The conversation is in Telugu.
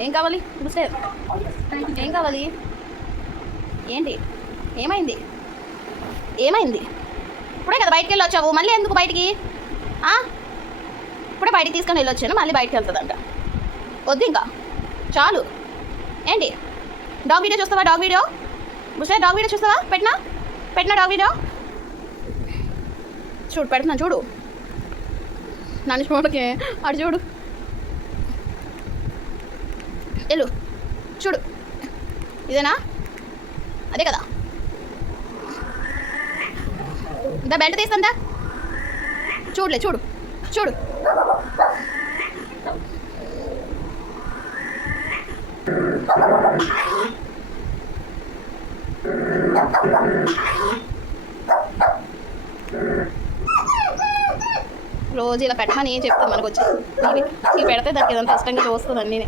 ఏం కావాలి చూస్తే ఏం కావాలి ఏంటి ఏమైంది ఏమైంది ఇప్పుడే కదా బయటికి వెళ్ళి వచ్చావు మళ్ళీ ఎందుకు బయటికి ఇప్పుడే బయటికి తీసుకొని వెళ్ళొచ్చాను మళ్ళీ బయటికి వెళ్తుందంట వద్దు ఇంకా చాలు ఏంటి డాగ్ వీడియో చూస్తావా డాగ్ వీడియో ముసే డాగ్ వీడియో చూస్తావా పెట్టినా డాగ్ వీడియో చూడు పెడుతున్నాను చూడు నన్ను చూడకే అటు చూడు వెళ్ళు చూడు ఇదేనా అదే కదా దా బెల్ట్ తీస్తుందా చూడలే చూడు చూడు రోజు ఇలా పెట్టమని చెప్తాను మనకు వచ్చి ఇవి పెడితే దానికి ఏదంతా ఇష్టంగా చూస్తుంది అన్నీ